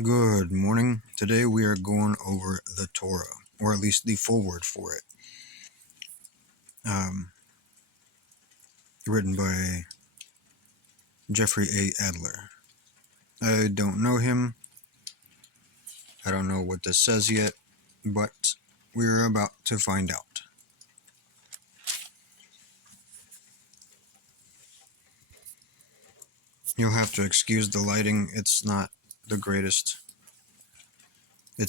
Good morning. Today we are going over the Torah, or at least the foreword for it, written by Jeffrey A. Adler. I don't know him. I don't know what this says yet, but we're about to find out. You'll have to excuse the lighting. It's not the greatest. You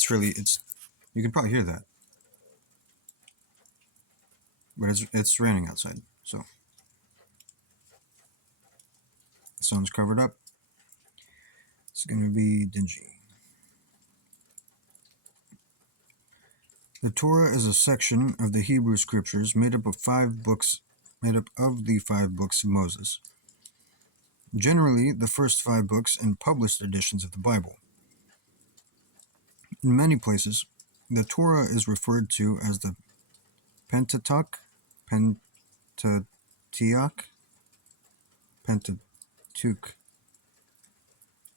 can probably hear that, but it's raining outside, so the sun's covered up. It's going to be dingy. The Torah is a section of the Hebrew Scriptures made up of the 5 books of Moses. Generally, the first 5 books in published editions of the Bible. In many places, the Torah is referred to as the Pentateuch, Pentateuch,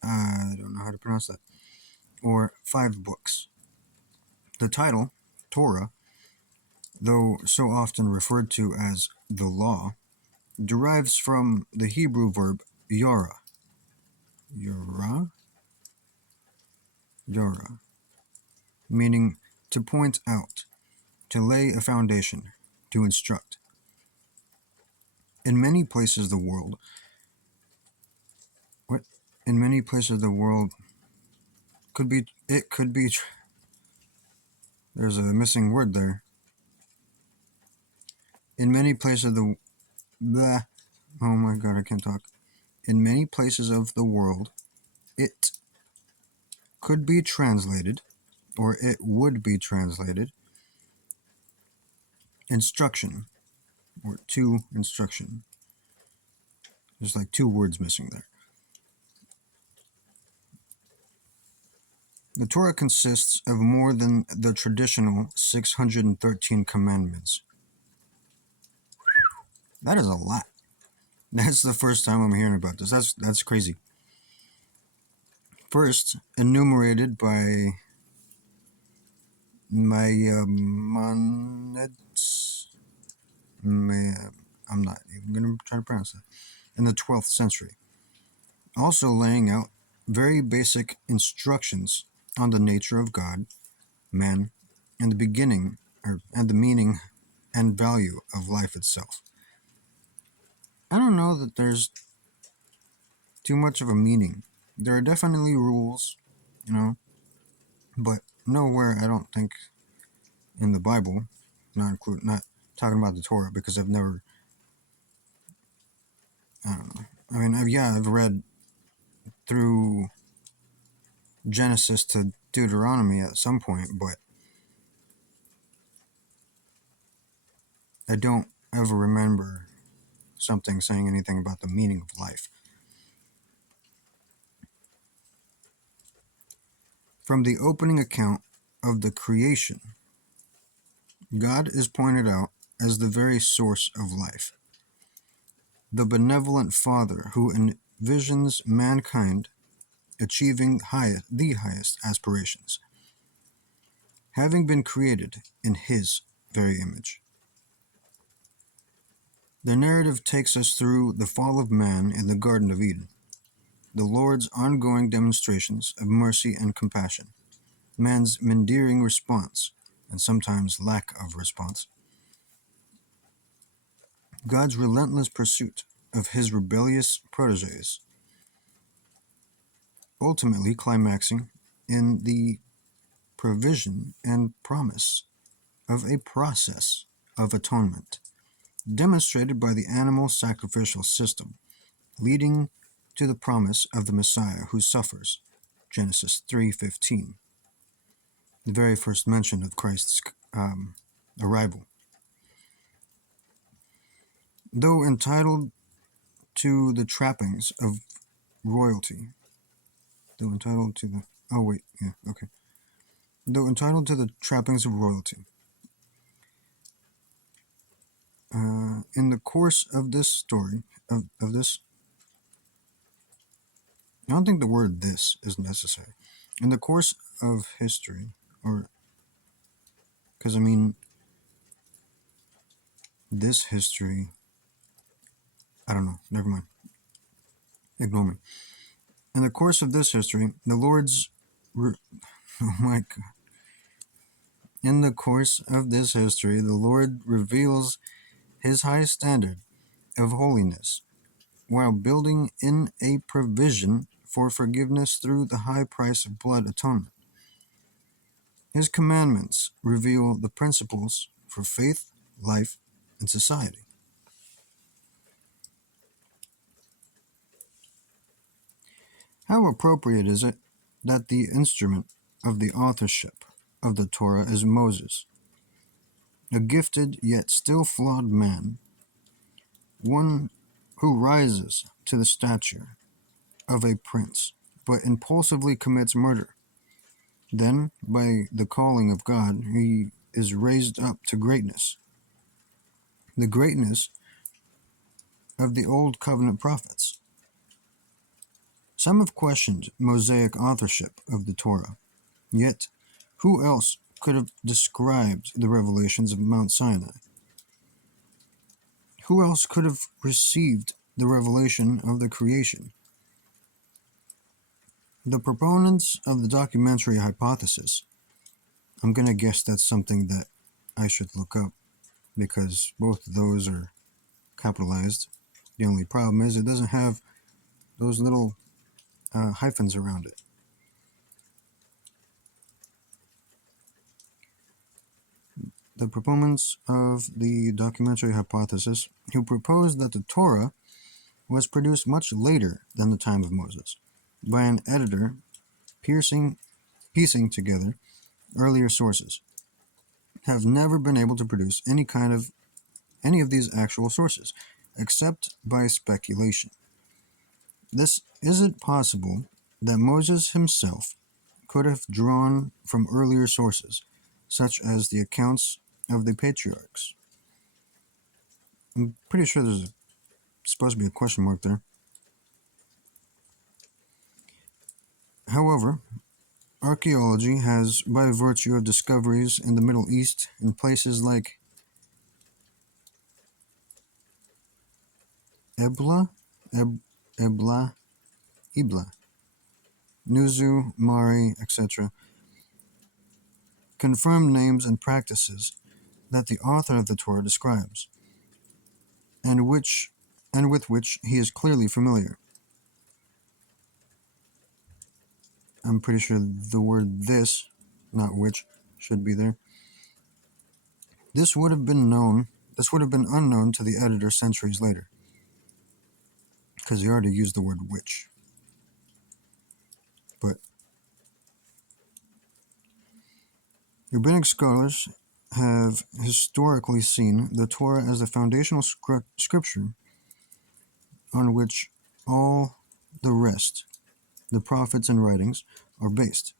I don't know how to pronounce that, or 5 books. The title, Torah, though so often referred to as the law, derives from the Hebrew verb yara, meaning to point out, to lay a foundation, to instruct. In many places of the world, there's a missing word there. In many places of the, oh my god, I can't talk. In many places of the world, it could be translated, or it would be translated, instruction, or to instruction. There's like 2 words missing there. The Torah consists of more than the traditional 613 commandments. That is a lot. That's the first time I'm hearing about this. That's crazy. First, enumerated by Maimonides, I'm not even going to try to pronounce that, in the 12th century. Also laying out very basic instructions on the nature of God, man, and the meaning and value of life itself. I don't know that there's too much of a meaning. There are definitely rules, but nowhere, I don't think, in the Bible, not talking about the Torah, because I've never, I don't know. I mean, I've read through Genesis to Deuteronomy at some point, but I don't ever remember something saying anything about the meaning of life. From the opening account of the creation, God is pointed out as the very source of life, the benevolent Father who envisions mankind achieving the highest aspirations, having been created in His very image. The narrative takes us through the fall of man in the Garden of Eden, the Lord's ongoing demonstrations of mercy and compassion, man's endearing response, and sometimes lack of response, God's relentless pursuit of His rebellious protégés, ultimately climaxing in the provision and promise of a process of atonement, demonstrated by the animal sacrificial system, leading to the promise of the Messiah who suffers, Genesis 3:15, the very first mention of Christ's arrival. Though entitled to the trappings of royalty, though entitled to the trappings of royalty, in the course of this story, of this I don't think the word "this" is necessary. In the course of history, or because I mean, this history, I don't know, never mind, ignore me. In the course of this history, the Lord's, oh my God. In the course of this history, the Lord reveals his high standard of holiness while building in a provision for forgiveness through the high price of blood atonement. His commandments reveal the principles for faith, life, and society. How appropriate is it that the instrument of the authorship of the Torah is Moses, a gifted yet still flawed man, one who rises to the stature of a prince, but impulsively commits murder. Then, by the calling of God, he is raised up to greatness, the greatness of the Old Covenant prophets. Some have questioned Mosaic authorship of the Torah, yet who else could have described the revelations of Mount Sinai? Who else could have received the revelation of the creation? The proponents of the documentary hypothesis, I'm going to guess that's something that I should look up because both of those are capitalized. The only problem is it doesn't have those little hyphens around it. The proponents of the documentary hypothesis, who proposed that the Torah was produced much later than the time of Moses by an editor piecing together earlier sources, have never been able to produce any of these actual sources, except by speculation. This isn't possible that Moses himself could have drawn from earlier sources, such as the accounts of the patriarchs. I'm pretty sure there's supposed to be a question mark there. However, archaeology has, by virtue of discoveries in the Middle East in places like Ebla, Ebla, Ibla, Nuzu, Mari, etc., confirmed names and practices that the author of the Torah describes, and with which he is clearly familiar. I'm pretty sure the word "this," not "which," should be there. This would have been unknown to the editor centuries later, because he already used the word "which." But rabbinic scholars have historically seen the Torah as the foundational scripture on which all the rest, the prophets and writings, are based.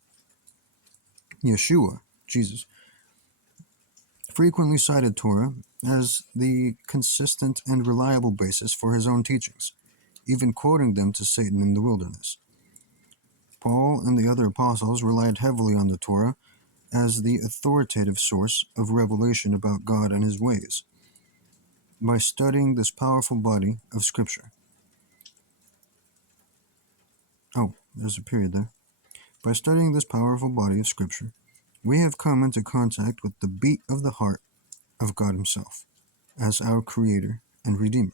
Yeshua, Jesus, frequently cited Torah as the consistent and reliable basis for his own teachings, even quoting them to Satan in the wilderness. Paul and the other apostles relied heavily on the Torah as the authoritative source of revelation about God and his ways. By studying this powerful body of Scripture. Oh, there's a period there. By studying this powerful body of Scripture, we have come into contact with the beat of the heart of God himself, as our Creator and Redeemer.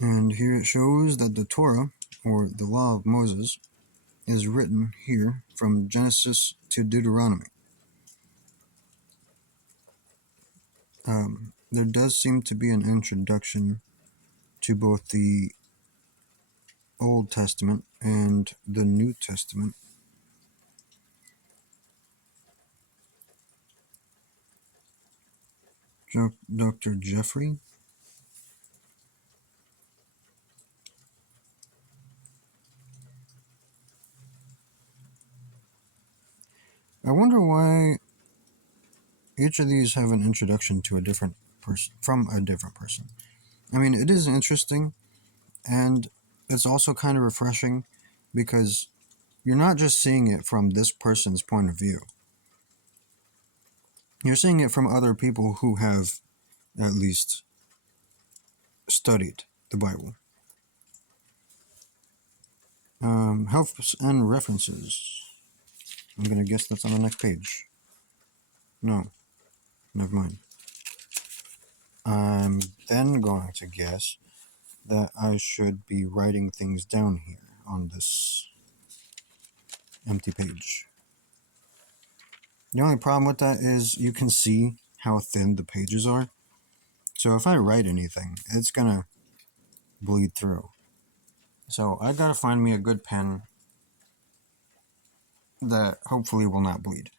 And here it shows that the Torah, or the Law of Moses, is written here from Genesis to Deuteronomy. There does seem to be an introduction to both the Old Testament and the New Testament. Dr. Jeffrey. I wonder why each of these have an introduction to a different person, from a different person. I mean, it is interesting, and it's also kind of refreshing because you're not just seeing it from this person's point of view. You're seeing it from other people who have at least studied the Bible. Helps and references. I'm gonna guess that's on the next page. No, never mind. I'm then going to guess that I should be writing things down here on this empty page. The only problem with that is you can see how thin the pages are. So if I write anything, it's gonna bleed through. So I gotta find me a good pen that hopefully will not bleed.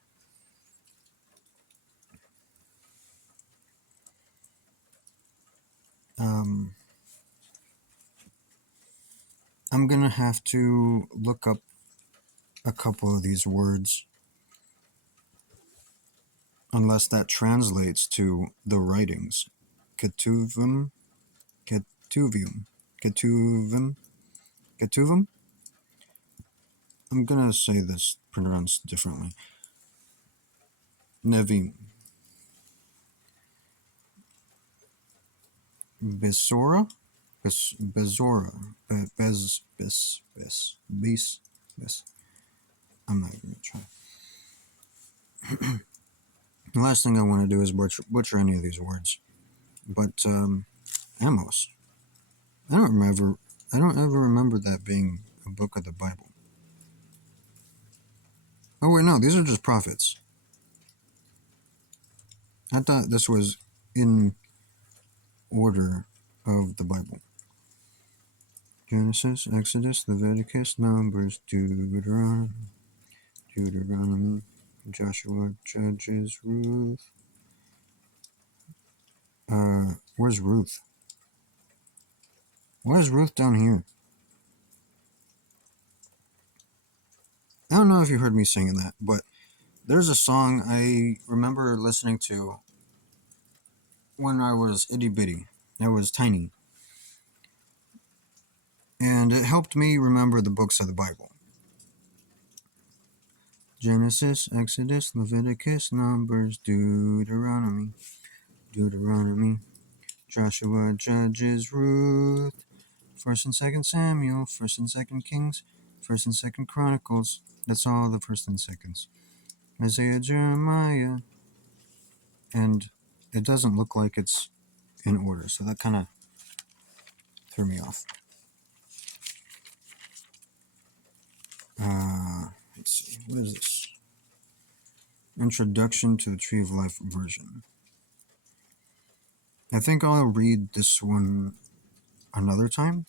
I'm gonna have to look up a couple of these words, unless that translates to the writings. Ketuvim, Ketuvium, Ketuvim, Ketuvim. I'm gonna say this pronounced differently. Nevim, Besora, Bezora, Bes. I'm not gonna try. The last thing I want to do is butcher any of these words. But Amos, I don't remember. I don't ever remember that being a book of the Bible. Oh wait, no, these are just prophets. I thought this was in order of the Bible. Genesis, Exodus, Leviticus, Numbers, Deuteronomy, Joshua, Judges, Ruth. Where's Ruth? Why is Ruth down here? I don't know if you heard me singing that, but there's a song I remember listening to when I was itty bitty. I was tiny. And it helped me remember the books of the Bible. Genesis, Exodus, Leviticus, Numbers, Deuteronomy, Joshua, Judges, Ruth, 1st and 2nd Samuel, 1st and 2nd Kings, 1st and 2nd Chronicles. That's all the 1st and 2nds. Isaiah, Jeremiah. And it doesn't look like it's in order, so that kind of threw me off. Let's see, what is this? Introduction to the Tree of Life version. I think I'll read this one another time.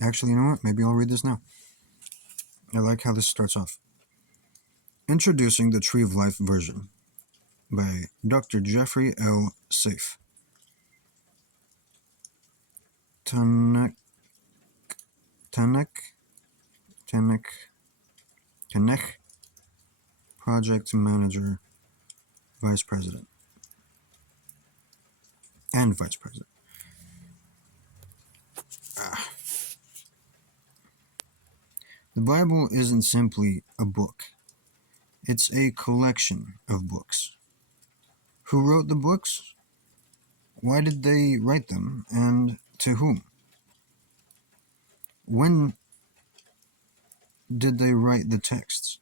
Actually, you know what? Maybe I'll read this now. I like how this starts off. Introducing the Tree of Life version by Dr. Jeffrey L. Safe. Tanekh Project Manager, Vice President, and Vice President. The Bible isn't simply a book. It's a collection of books. Who wrote the books? Why did they write them, and to whom? When did they write the texts?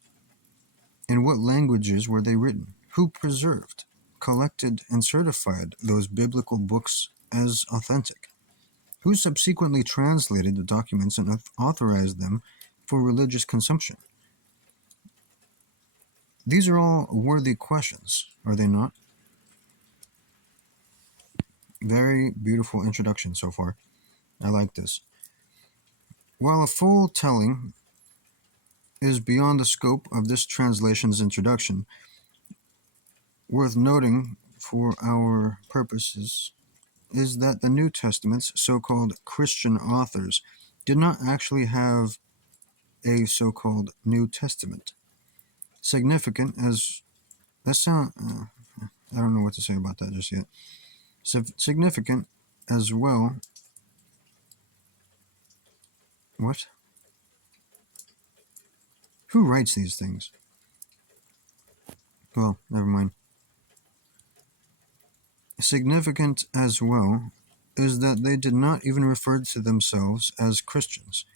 In what languages were they written? Who preserved, collected, and certified those biblical books as authentic? Who subsequently translated the documents and authorized them for religious consumption? These are all worthy questions, are they not? Very beautiful introduction so far. I like this. While a full telling is beyond the scope of this translation's introduction, worth noting for our purposes is that the New Testament's so-called Christian authors did not actually have a so-called New Testament. Significant as that sound, I don't know what to say about that just yet. Significant as well. What? Who writes these things? Well, never mind. Significant as well is that they did not even refer to themselves as Christians.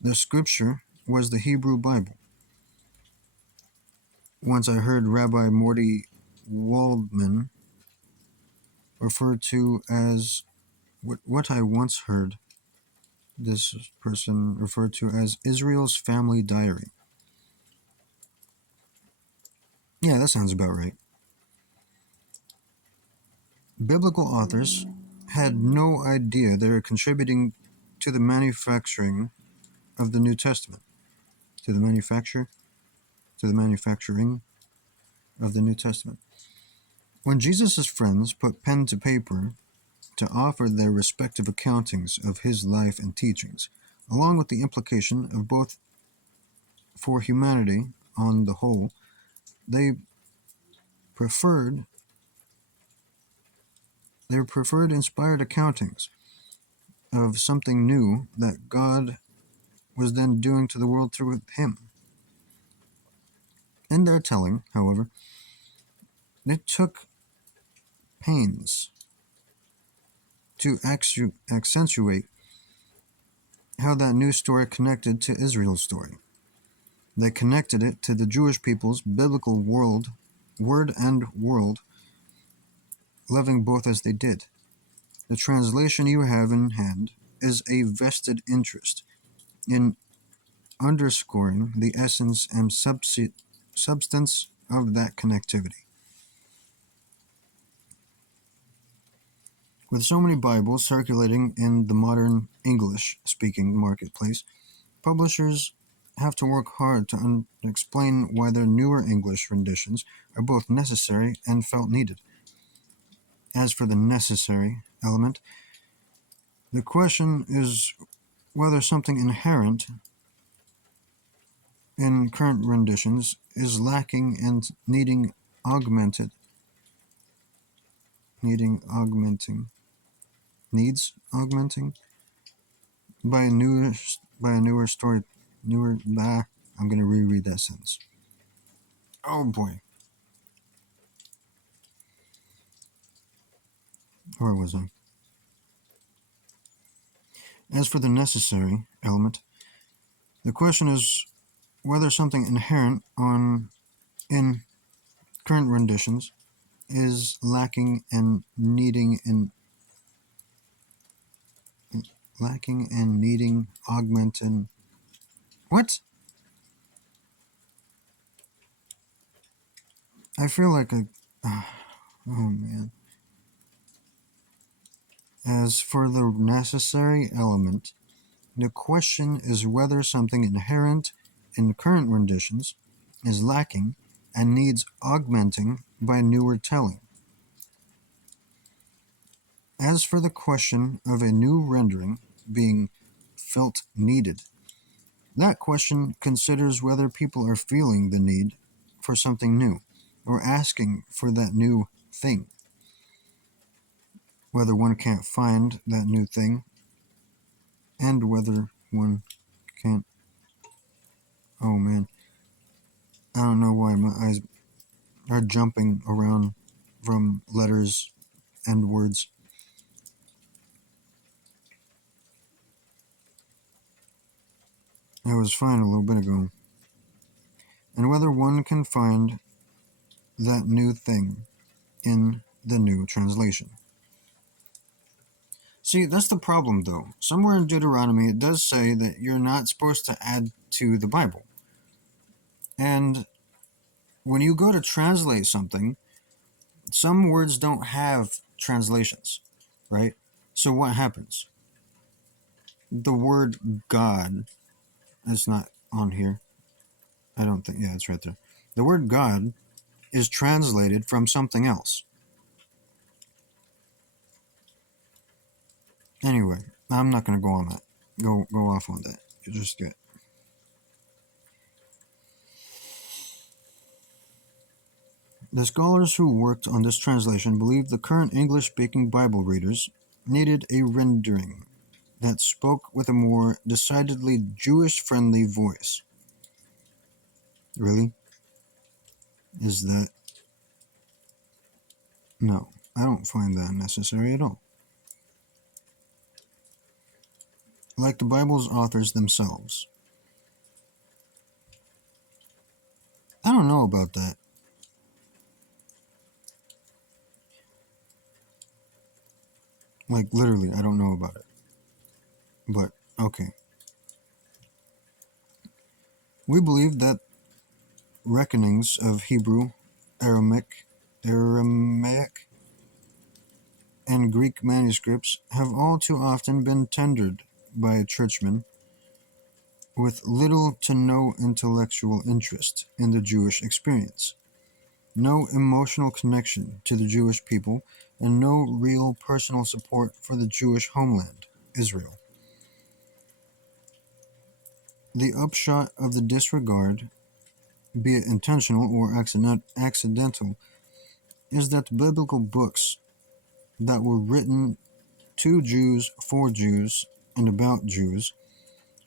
The scripture was the Hebrew Bible. Once I heard Rabbi Morty Waldman referred to as what I once heard this person referred to as Israel's family diary. Yeah, that sounds about right. Biblical authors had no idea they were contributing to the manufacturing of the New Testament, to the manufacturing of the New Testament. When Jesus' friends put pen to paper to offer their respective accountings of his life and teachings, along with the implication of both for humanity on the whole, they preferred inspired accountings of something new that God was then doing to the world through him. In their telling, however, they took pains to accentuate how that new story connected to Israel's story. They connected it to the Jewish people's biblical word and world, loving both as they did. The translation you have in hand is a vested interest in underscoring the essence and substance of that connectivity. With so many Bibles circulating in the modern English-speaking marketplace, publishers have to work hard to explain why their newer English renditions are both necessary and felt needed. As for the necessary element, the question is whether something inherent in current renditions is lacking and needs augmenting by a newer story. I'm going to reread that sentence. Oh boy. Where was I? As for the necessary element, the question is whether something inherent in current renditions is lacking and needing augmenting. What? I feel like oh man. As for the necessary element, the question is whether something inherent in current renditions is lacking and needs augmenting by newer telling. As for the question of a new rendering being felt needed, that question considers whether people are feeling the need for something new or asking for that new thing. Whether one can't find that new thing and whether one can't. Oh man, I don't know why my eyes are jumping around from letters and words. I was fine a little bit ago. And whether one can find that new thing in the new translation. See, that's the problem though. Somewhere in Deuteronomy it does say that you're not supposed to add to the Bible. And when you go to translate something, some words don't have translations, right? So what happens? The word God is not on here. I don't think, yeah, it's right there. The word God is translated from something else. Anyway, I'm not going to go on that. Go off on that. You just get. The scholars who worked on this translation believed the current English-speaking Bible readers needed a rendering that spoke with a more decidedly Jewish-friendly voice. Really? Is that... No, I don't find that necessary at all. Like the Bible's authors themselves. I don't know about that. Like, literally, I don't know about it. But, okay. We believe that reckonings of Hebrew, Aramaic, and Greek manuscripts have all too often been tendered by churchmen with little to no intellectual interest in the Jewish experience, no emotional connection to the Jewish people, and no real personal support for the Jewish homeland, Israel. The upshot of the disregard, be it intentional or accidental, is that the biblical books that were written to Jews, for Jews, and about Jews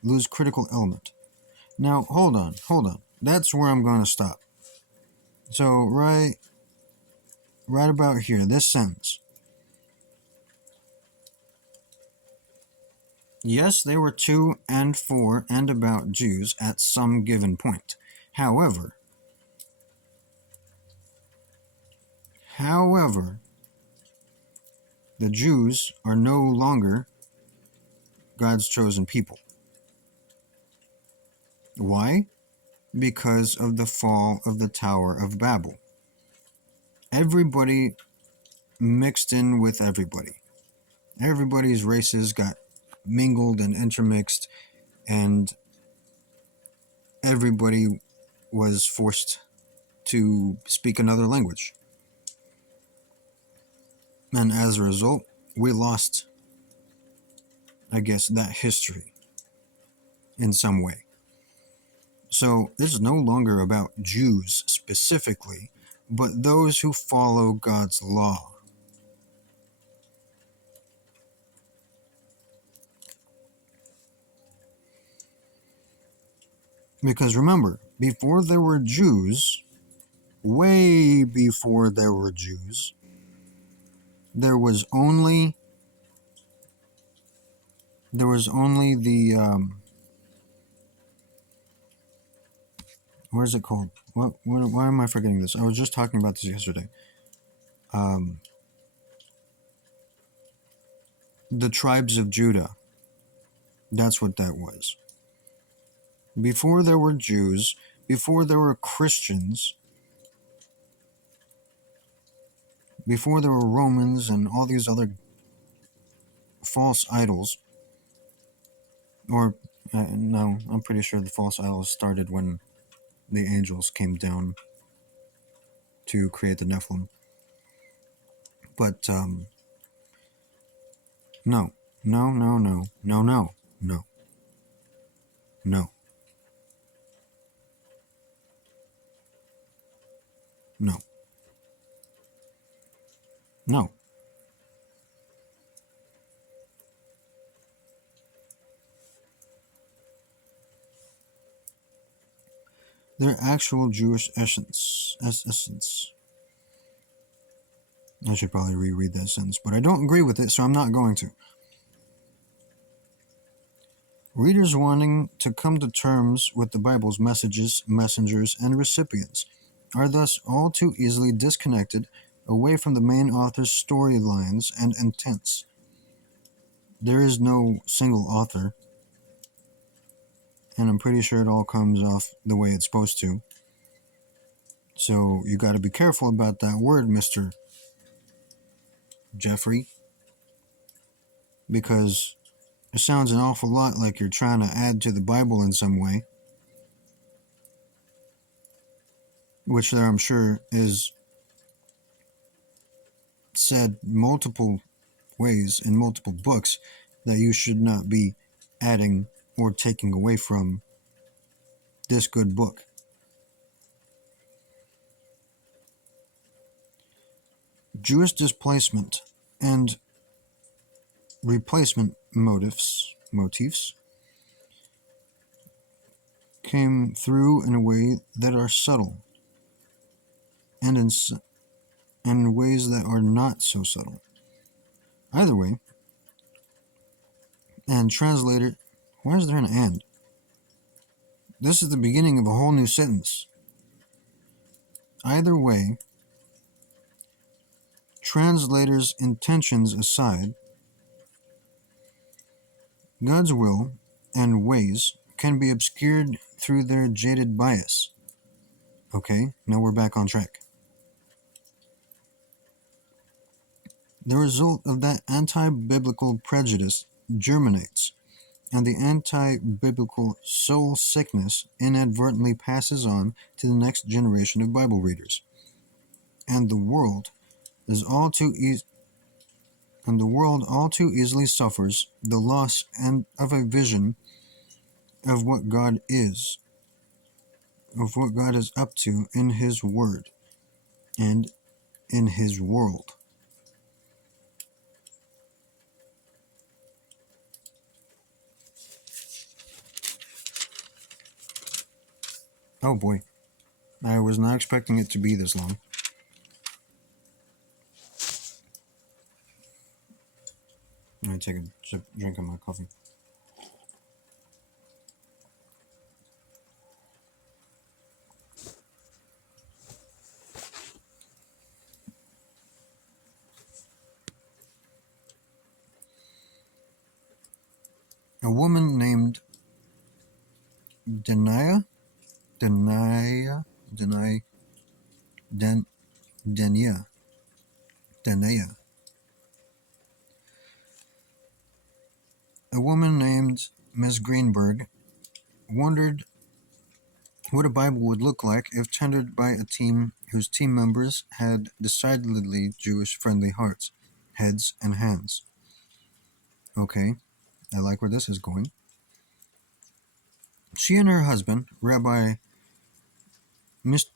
lose critical element. Now, hold on. That's where I'm going to stop. So, right about here, this sentence. Yes, they were to and for and about Jews at some given point. However, the Jews are no longer God's chosen people. Why? Because of the fall of the Tower of Babel. Everybody mixed in with everybody. Everybody's races got mingled and intermixed, and everybody was forced to speak another language. And as a result, we lost, I guess, that history in some way. So this is no longer about Jews specifically, but those who follow God's law. Because remember, before there were Jews, way before there were Jews, there was only the what is it called? Why am I forgetting this? I was just talking about this yesterday. The tribes of Judah. That's what that was. Before there were Jews, before there were Christians, before there were Romans and all these other false idols, or no, I'm pretty sure the false idols started when the angels came down to create the Nephilim. But no. Their actual Jewish essence. I should probably reread that sentence, but I don't agree with it, so I'm not going to. Readers wanting to come to terms with the Bible's messages, messengers, and recipients are thus all too easily disconnected away from the main author's storylines and intents. There is no single author, and I'm pretty sure it all comes off the way it's supposed to. So you got to be careful about that word, Mr. Jeffrey, because it sounds an awful lot like you're trying to add to the Bible in some way, which there I'm sure is said multiple ways in multiple books, that you should not be adding or taking away from this good book. Jewish displacement and replacement motifs came through in a way that are subtle and in ways that are not so subtle. Either way, and translated, why is there an and? This is the beginning of a whole new sentence. Either way, translators' intentions aside, God's will and ways can be obscured through their jaded bias. Okay, now we're back on track. The result of that anti-biblical prejudice germinates, and the anti-biblical soul sickness inadvertently passes on to the next generation of Bible readers. And the world all too easily suffers the loss of a vision of what God is, of what God is up to in His Word and in His world. Oh boy, I was not expecting it to be this long. I'm going to take a drink of my coffee. A woman named Denia, a woman named Miss Greenberg wondered what a Bible would look like if tendered by a team whose team members had decidedly Jewish-friendly hearts, heads, and hands. Okay, I like where this is going. She and her husband, Rabbi Miss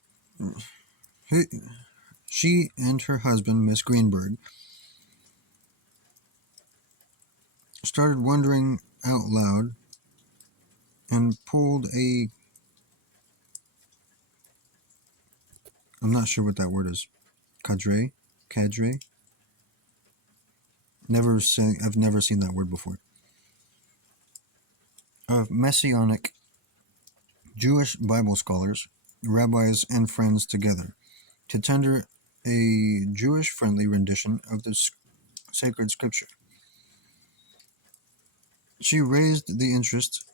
She and her husband, Miss Greenberg, started wondering out loud and pulled a... I'm not sure what that word is. Cadre? I've never seen that word before. Of Messianic Jewish Bible scholars, rabbis, and friends together to tender a Jewish-friendly rendition of the sacred scripture. She raised the interest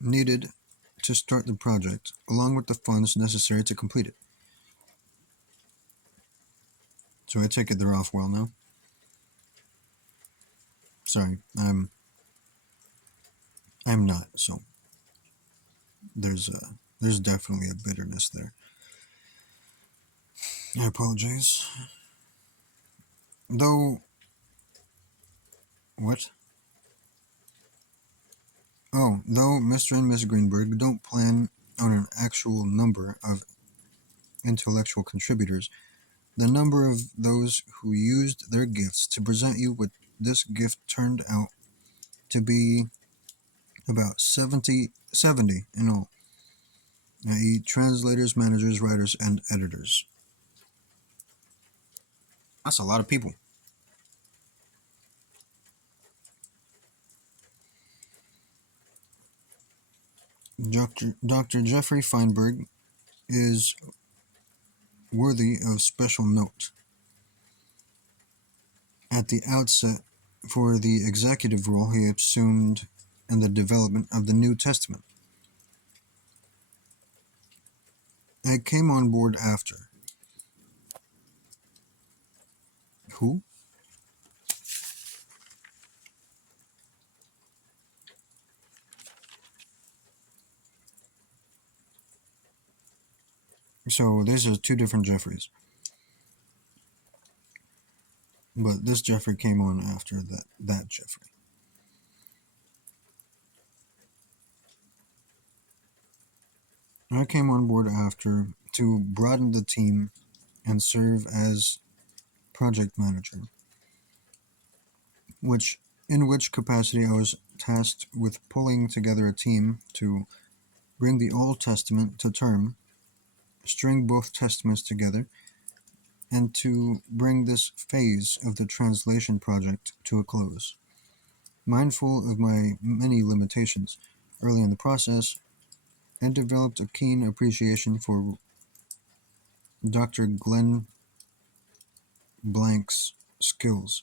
needed to start the project, along with the funds necessary to complete it. So I take it they're off well now. Sorry, I'm not. So there's definitely a bitterness there. I apologize. Though, what? Oh, though Mr. and Miss Greenberg don't plan on an actual number of intellectual contributors, the number of those who used their gifts to present you with this gift turned out to be about 70 in all, i.e. translators, managers, writers, and editors. That's a lot of people. Dr. Jeffrey Feinberg is worthy of special note at the outset for the executive role he assumed in the development of the New Testament. I came on board after. Who? So these are two different Jeffreys. But this Jeffrey came on after that Jeffrey. I came on board after to broaden the team and serve as project manager, in which capacity I was tasked with pulling together a team to bring the Old Testament to term, string both testaments together, and to bring this phase of the translation project to a close. Mindful of my many limitations early in the process, I developed a keen appreciation for Dr. Glenn Blank's skills,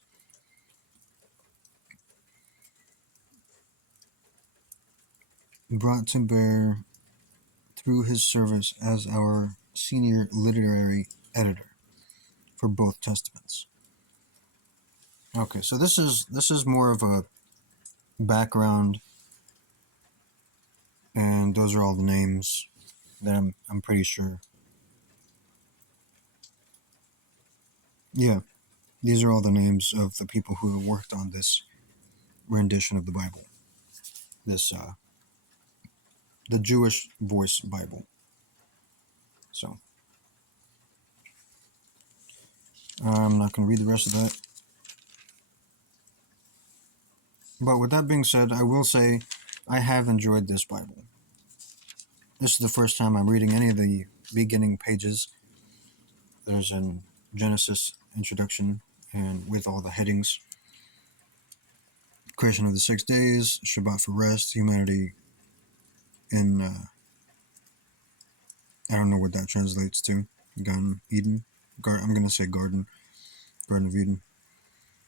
brought to bear through his service as our senior literary editor for both testaments. Okay, so this is more of a background, and those are all the names that I'm pretty sure. Yeah, these are all the names of the people who have worked on this rendition of the Bible. This the Jewish Voice Bible. So I'm not going to read the rest of that. But with that being said, I will say I have enjoyed this Bible. This is the first time I'm reading any of the beginning pages. There's an Genesis introduction and with all the headings. Creation of the 6 days, Shabbat for rest, humanity in, I don't know what that translates to. Garden Eden? I'm going to say Garden of Eden.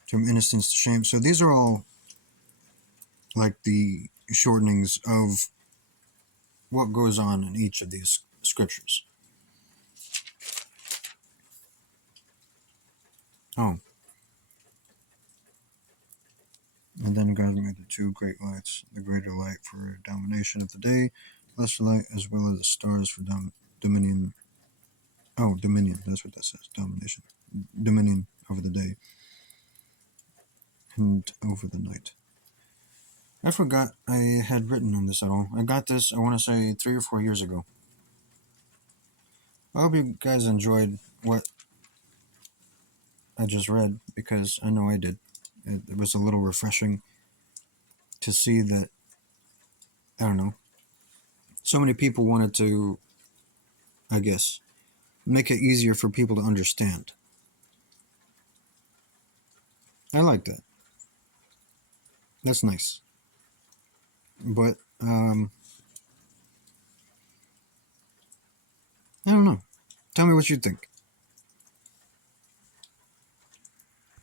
From innocence to shame. So these are all like the shortenings of what goes on in each of these scriptures. Oh. And then God made the two great lights, the greater light for domination of the day, lesser light, as well as the stars for dominion. Oh, dominion, that's what that says, domination. Dominion over the day and over the night. I forgot I had written on this at all. I got this, I want to say, 3 or 4 years ago. I hope you guys enjoyed what I just read, because I know I did. It was a little refreshing to see that, I don't know, so many people wanted to, I guess, make it easier for people to understand. I like that. That's nice. But, I don't know. Tell me what you think.